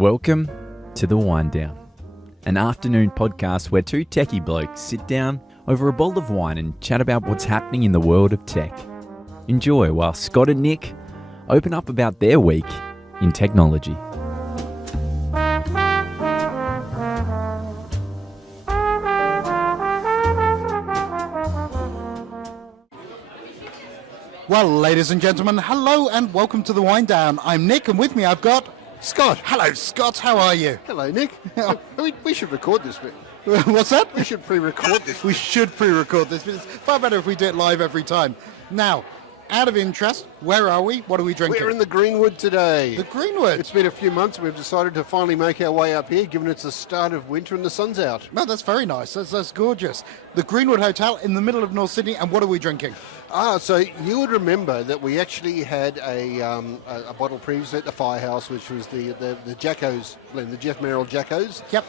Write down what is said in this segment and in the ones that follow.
Welcome to the WineDown, an afternoon podcast where two techie blokes sit down over a bowl of wine and chat about what's happening in the world of tech. Enjoy while Scott and Nick open up about their week in technology. Well, ladies and gentlemen, hello and welcome to the WineDown. I'm Nick, and with me I've got Scott. Hello, Scott. How are you? Hello, Nick. We should record this bit. What's that? We should pre-record this. We should pre-record this, but it's far better if we do it live every time. Now, out of interest, where are we? What are we drinking? We're in the Greenwood today. The Greenwood? It's been a few months. We've decided to finally make our way up here, given it's the start of winter and the sun's out. No, that's very nice. That's gorgeous. The Greenwood Hotel in the middle of North Sydney, and what are we drinking? So you would remember that we actually had a bottle previously at the Firehouse, which was the Jacko's blend, the Jeff Merrill Jacko's. Yep.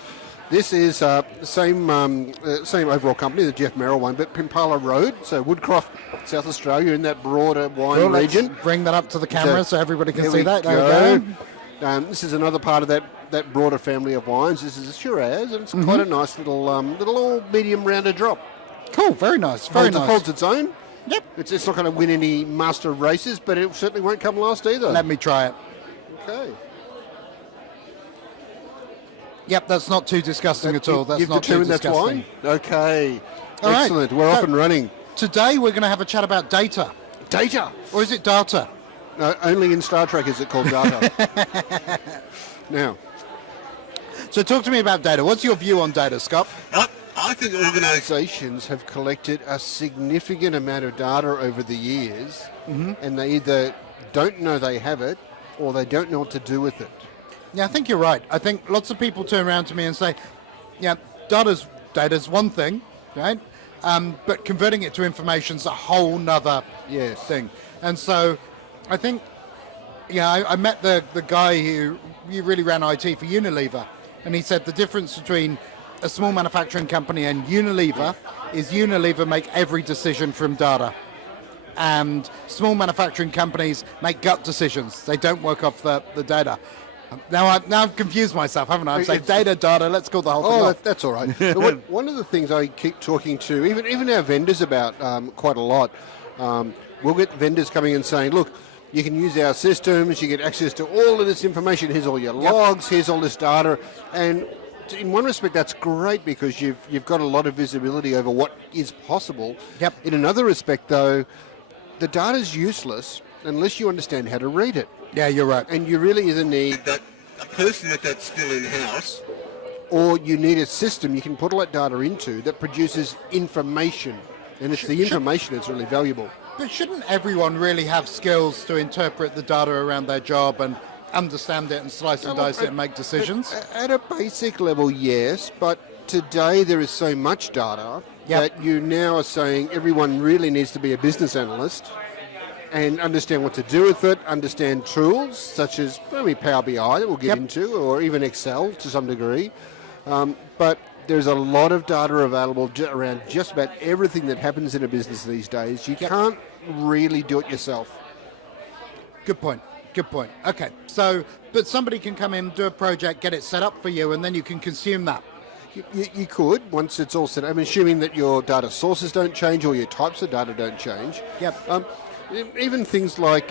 This is the same overall company, the Jeff Merrill one, but Pimpala Road, so Woodcroft, South Australia, in that broader wine region. Let's bring that up to the camera so everybody can see that. There we go. This is another part of that broader family of wines. This is a Shiraz, and it's quite a nice little medium rounded drop. Cool, very nice, very nice. It holds its own. Yep. It's not going to win any master races, but it certainly won't come last either. Let me try it. Okay. Yep, that's not too disgusting at all. That's not too disgusting. Okay. All excellent. Right. We're off and running. Today we're going to have a chat about data. Data? Or is it data? No, only in Star Trek is it called data. Now. So talk to me about data. What's your view on data, Scott? I think organisations have collected a significant amount of data over the years, and they either don't know they have it or they don't know what to do with it. Yeah, I think you're right. I think lots of people turn around to me and say, yeah, data's one thing, right? But converting it to information's a whole nother thing. And so I think, I met the guy who really ran IT for Unilever, and he said the difference between a small manufacturing company and Unilever is Unilever make every decision from data. And small manufacturing companies make gut decisions. They don't work off the data. Now I've confused myself, haven't I? I'm saying data, let's call the whole thing off. That's all right. One of the things I keep talking to, even our vendors about quite a lot, we'll get vendors coming and saying, look, you can use our systems, you get access to all of this information, here's all your logs, here's all this data, and in one respect that's great because you've got a lot of visibility over what is possible. Yep. In another respect though, the data's useless unless you understand how to read it. Yeah, you're right. And you really either need a person with that skill in-house, or you need a system you can put all that data into that produces information. And it's the information that's really valuable. But shouldn't everyone really have skills to interpret the data around their job and understand it and slice and dice it and make decisions? At a basic level, yes. But today there is so much data that you now are saying everyone really needs to be a business analyst and understand what to do with it, understand tools such as maybe Power BI that we'll get into, or even Excel to some degree. But there's a lot of data available around just about everything that happens in a business these days. You can't really do it yourself. Good point. Okay, so, but somebody can come in, do a project, get it set up for you, and then you can consume that. You could, once it's all set up. I'm assuming that your data sources don't change or your types of data don't change. Yep. Even things like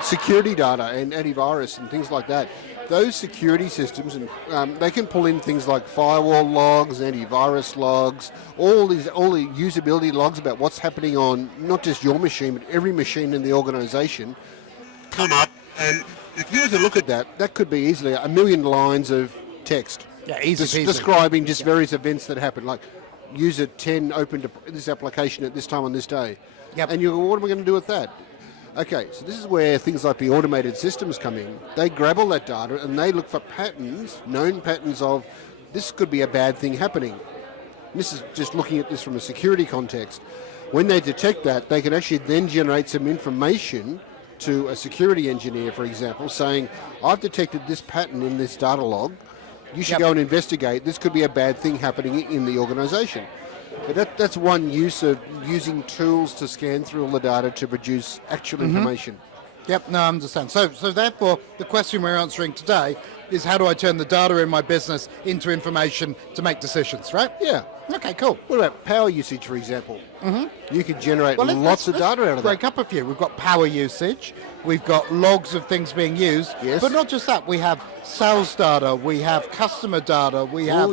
security data and antivirus and things like that. Those security systems, and they can pull in things like firewall logs, antivirus logs, all the usability logs about what's happening on not just your machine, but every machine in the organisation come up. And if you were to look at that, that could be easily 1 million lines of text. Yeah, easy. Describing just various events that happen, like user 10 opened this application at this time on this day. Yep. And you go, what am I going to do with that? Okay, so this is where things like the automated systems come in. They grab all that data and they look for patterns, known patterns of this could be a bad thing happening. And this is just looking at this from a security context. When they detect that, they can actually then generate some information to a security engineer, for example, saying, I've detected this pattern in this data log. You should go and investigate. This could be a bad thing happening in the organisation. But that's one use of using tools to scan through all the data to produce actual information. Yep, no, I understand. So therefore, the question we're answering today is how do I turn the data in my business into information to make decisions, right? Yeah. Okay, cool. What about power usage, for example? Mm-hmm. You could generate lots of data out of that. Break up a few. We've got power usage. We've got logs of things being used. Yes. But not just that. We have sales data. We have customer data. We have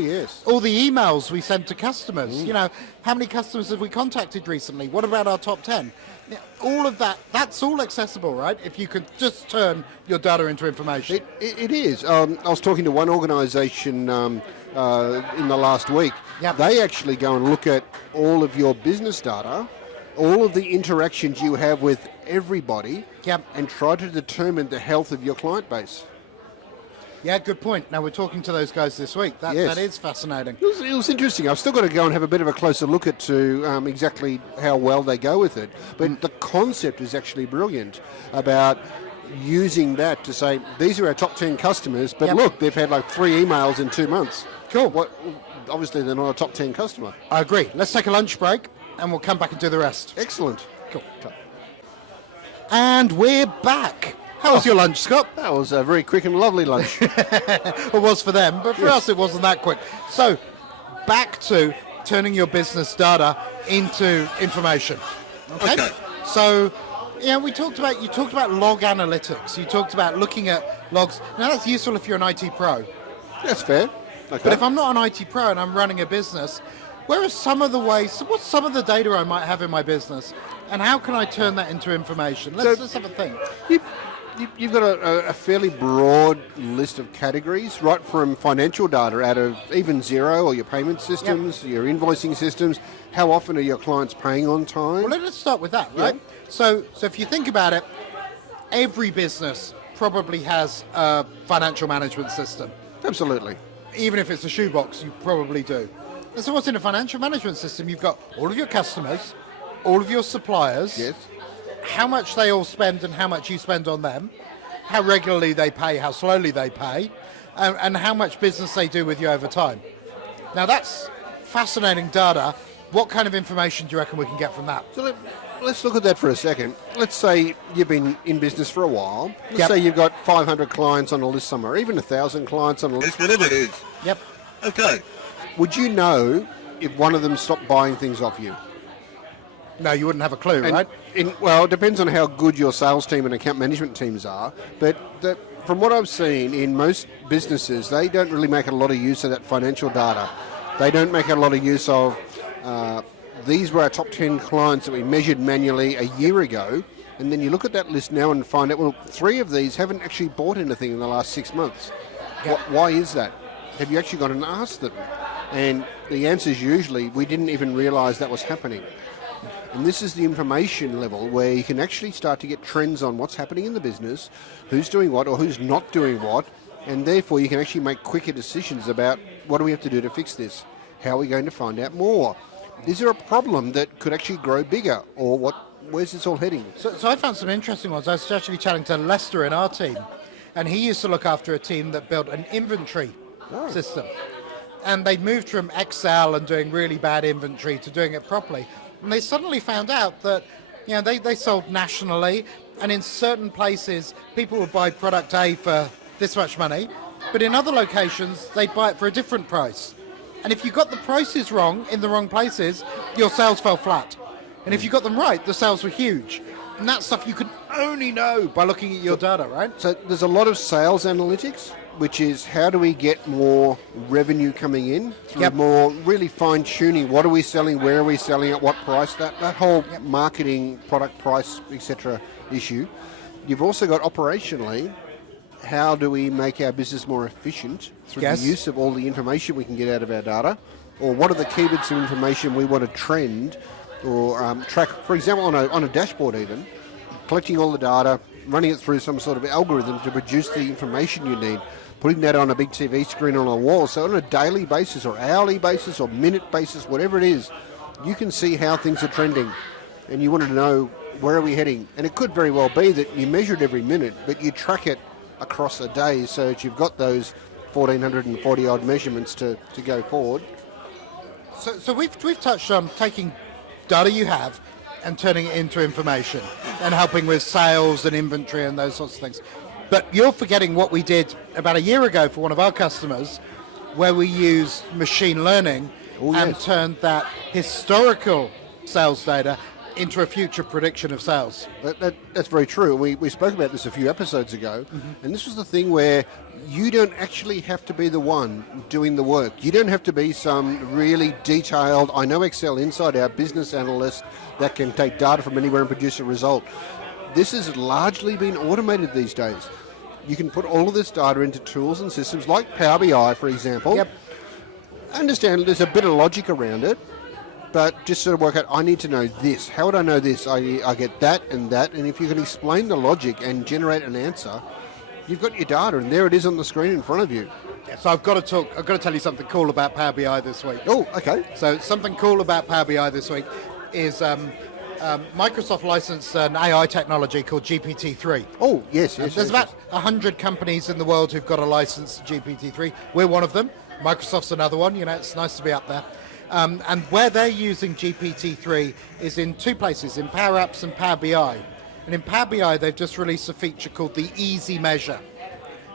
all the emails we send to customers. You know, how many customers have we contacted recently? What about our top 10? Yeah, all of that, that's all accessible, right? If you could just turn your data into information. It is. I was talking to one organisation in the last week. Yep. They actually go and look at all of your business data, all of the interactions you have with everybody, and try to determine the health of your client base. Yeah, good point. Now, we're talking to those guys this week. That is fascinating. It was interesting. I've still got to go and have a bit of a closer look at exactly how well they go with it. But the concept is actually brilliant about using that to say, these are our top 10 customers, but look, they've had like 3 emails in 2 months. Cool. Obviously, they're not a top 10 customer. I agree. Let's take a lunch break, and we'll come back and do the rest. Excellent. Cool. And we're back. How was your lunch, Scott? That was a very quick and lovely lunch. It was for them, but for us it wasn't that quick. So, back to turning your business data into information. Okay. So, you talked about log analytics. You talked about looking at logs. Now that's useful if you're an IT pro. That's fair. Okay. But if I'm not an IT pro and I'm running a business, what's some of the data I might have in my business, and how can I turn that into information? Let's have a think. You've got a fairly broad list of categories, right from financial data out of even Xero or your payment systems, your invoicing systems. How often are your clients paying on time? Well, let's start with that, right? Yeah. So if you think about it, every business probably has a financial management system. Absolutely. Even if it's a shoebox, you probably do. And so what's in a financial management system? You've got all of your customers, all of your suppliers. Yes. How much they all spend and how much you spend on them, how regularly they pay, how slowly they pay, and how much business they do with you over time. Now that's fascinating data. What kind of information do you reckon we can get from that? So let's look at that for a second. Let's say you've been in business for a while. Let's say you've got 500 clients on a list somewhere, even 1,000 clients on a list, whatever it is. Yep. Okay. Would you know if one of them stopped buying things off you? No, you wouldn't have a clue, right? Well, it depends on how good your sales team and account management teams are. But from what I've seen in most businesses, they don't really make a lot of use of that financial data. They don't make a lot of use of, these were our top 10 clients that we measured manually a year ago. And then you look at that list now and find out, well, 3 of these haven't actually bought anything in the last 6 months. Yep. Why is that? Have you actually gone and asked them? And the answer is usually, we didn't even realise that was happening. And this is the information level where you can actually start to get trends on what's happening in the business, who's doing what or who's not doing what, and therefore you can actually make quicker decisions about what do we have to do to fix this? How are we going to find out more? Is there a problem that could actually grow bigger, or where's this all heading? So I found some interesting ones. I was actually chatting to Lester in our team, and he used to look after a team that built an inventory system. And they moved from Excel and doing really bad inventory to doing it properly. And they suddenly found out that they sold nationally, and in certain places people would buy product A for this much money, but in other locations they'd buy it for a different price. And if you got the prices wrong in the wrong places, your sales fell flat. And if you got them right, the sales were huge. And that's stuff you can only know by looking at your data, right? So there's a lot of sales analytics, which is how do we get more revenue coming in through more really fine-tuning. What are we selling? Where are we selling? At what price? That whole marketing, product price, etc. issue. You've also got operationally, how do we make our business more efficient through the use of all the information we can get out of our data? Or what are the key bits of information we want to trend or track, for example, on a dashboard even, collecting all the data, running it through some sort of algorithm to produce the information you need, putting that on a big TV screen on a wall, so on a daily basis or hourly basis or minute basis, whatever it is, you can see how things are trending, and you want to know where are we heading. And it could very well be that you measure it every minute, but you track it across a day so that you've got those 1,440 odd measurements to go forward. So we've touched on taking data you have and turning it into information and helping with sales and inventory and those sorts of things. But you're forgetting what we did about a year ago for one of our customers, where we used machine learning and turned that historical sales data into a future prediction of sales. That's very true. We spoke about this a few episodes ago, and this was the thing where you don't actually have to be the one doing the work. You don't have to be some really detailed, I know Excel inside out business analyst that can take data from anywhere and produce a result. This has largely been automated these days. You can put all of this data into tools and systems like Power BI, for example. Yep. I understand there's a bit of logic around it, but just sort of work out, I need to know this. How would I know this? I get that, and if you can explain the logic and generate an answer, you've got your data, and there it is on the screen in front of you. Yeah, so I've got to tell you something cool about Power BI this week. Oh, okay. So something cool about Power BI this week is Microsoft licensed an AI technology called GPT-3. Oh, yes. There's about 100 companies in the world who've got a license to GPT-3. We're one of them. Microsoft's another one. It's nice to be up there. And where they're using GPT-3 is in two places, in Power Apps and Power BI. And in Power BI, they've just released a feature called the Easy Measure.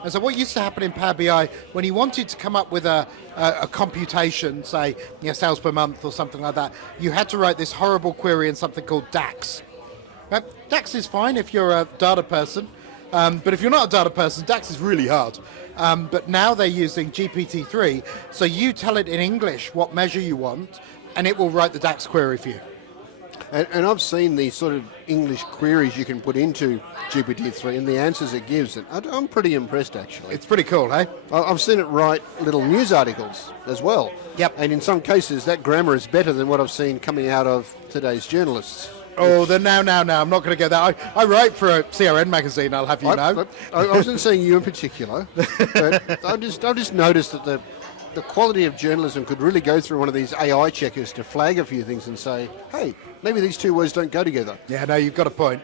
And so what used to happen in Power BI, when you wanted to come up with a computation, say, sales per month or something like that, you had to write this horrible query in something called DAX. Now, DAX is fine if you're a data person, but if you're not a data person, DAX is really hard. But now they're using GPT-3, so you tell it in English what measure you want, and it will write the DAX query for you. And I've seen these sort of English queries you can put into GPT-3 and the answers it gives. And I'm pretty impressed, actually. It's pretty cool, hey? I've seen it write little news articles as well. Yep. And in some cases, that grammar is better than what I've seen coming out of today's journalists. Oh, now, I'm not going to go there. I write for a CRN magazine, I'll have you know. I wasn't saying you in particular, but I just noticed that the quality of journalism could really go through one of these AI checkers to flag a few things and say, hey, maybe these two words don't go together. Yeah, no, you've got a point.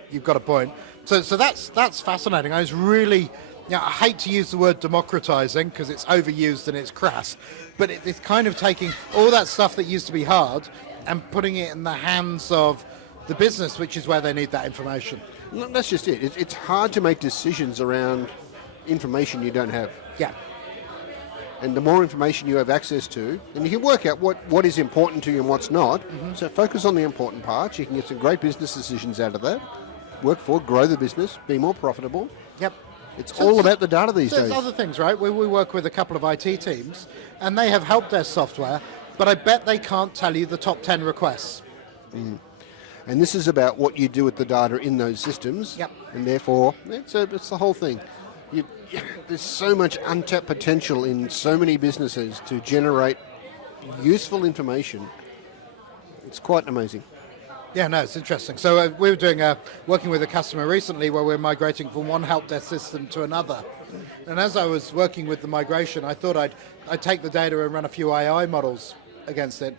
So that's fascinating. I was really, I hate to use the word democratizing because it's overused and it's crass, but it's kind of taking all that stuff that used to be hard and putting it in the hands of the business, which is where they need that information. No, that's just it. It's hard to make decisions around information you don't have. Yeah. And the more information you have access to, and you can work out what is important to you and what's not. So focus on the important parts. You can get some great business decisions out of that. Work for, grow the business, be more profitable. Yep. It's all about the data these days. There's other things, right? We work with a couple of IT teams, and they have help desk software, but I bet they can't tell you the top 10 requests. And this is about what you do with the data in those systems. Yep. And therefore, it's the whole thing. There's so much untapped potential in so many businesses to generate useful information. It's quite amazing. Yeah, no, it's interesting. So we were working with a customer recently where we're migrating from one help desk system to another. And as I was working with the migration, I thought I'd take the data and run a few AI models against it.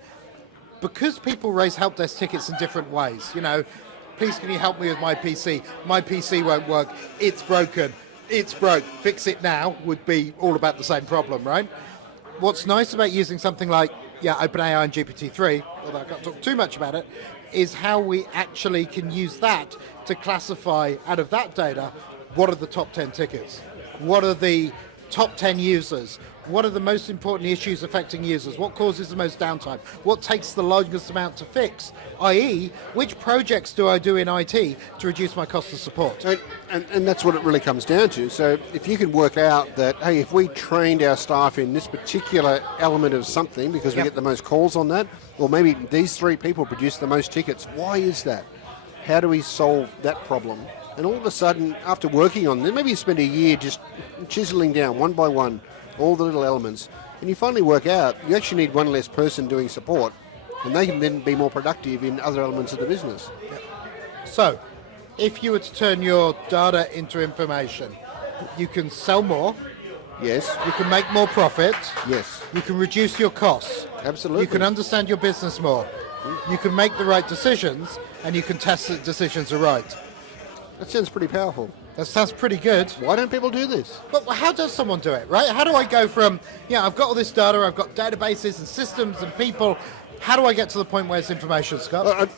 Because people raise help desk tickets in different ways, please can you help me with my PC? My PC won't work. It's broken. It's broke. Fix it now would be all about the same problem, right? What's nice about using something like OpenAI and GPT-3, although I can't talk too much about it, is how we actually can use that to classify out of that data what are the top 10 tickets, what are the top 10 users, what are the most important issues affecting users, what causes the most downtime, what takes the longest amount to fix, i.e. which projects do I do in IT to reduce my cost of support. And that's what it really comes down to. So if you can work out that, hey, if we trained our staff in this particular element of something because we get the most calls on that, or maybe these three people produce the most tickets, why is that? How do we solve that problem? And all of a sudden, after working on them, maybe you spend a year just chiseling down one by one all the little elements, and you finally work out you actually need one less person doing support, and they can then be more productive in other elements of the business. Yep. So, if you were to turn your data into information, you can sell more. Yes. You can make more profit. Yes. You can reduce your costs. Absolutely. You can understand your business more. You can make the right decisions, and you can test that decisions are right. That sounds pretty powerful. That sounds pretty good. Why don't people do this? But how does someone do it, right? How do I go from, I've got all this data, I've got databases and systems and people, How do I get to the point where it's information, Scott?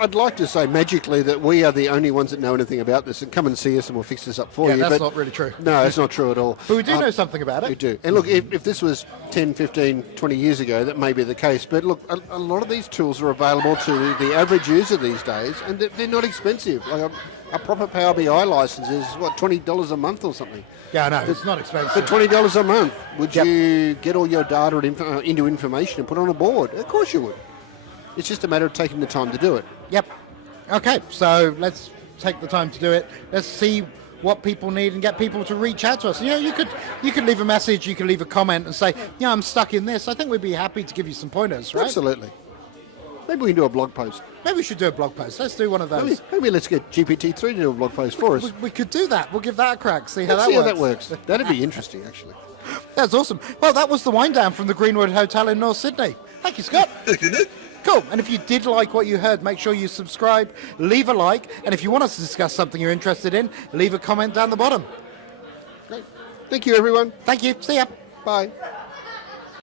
I'd like to say magically that we are the only ones that know anything about this, and come and see us and we'll fix this up for you. That's not really true. No, it's not true at all. But we do know something about it. We do. And look, if this was 10, 15, 20 years ago, that may be the case. But look, a lot of these tools are available to the average user these days, and they're not expensive. Like a proper Power BI license is, what, $20 a month or something? Yeah, I know. It's not expensive. For $20 a month, would you get all your data into information and put it on a board? Of course you would. It's just a matter of taking the time to do it. Yep. Okay, so let's take the time to do it. Let's see what people need and get people to reach out to us. You could leave a message, you could leave a comment and say, I'm stuck in this. I think we'd be happy to give you some pointers, right? Absolutely. Maybe we can do a blog post. Maybe we should do a blog post. Let's do one of those. Maybe let's get GPT-3 to do a blog post for us. We could do that. We'll give that a crack. See how that works. That'd be interesting, actually. That's awesome. Well, that was the WineDown from the Greenwood Hotel in North Sydney. Thank you, Scott. Cool. And if you did like what you heard, make sure you subscribe, leave a like, and if you want us to discuss something you're interested in, leave a comment down the bottom. Great. Thank you, everyone. Thank you. See ya. Bye.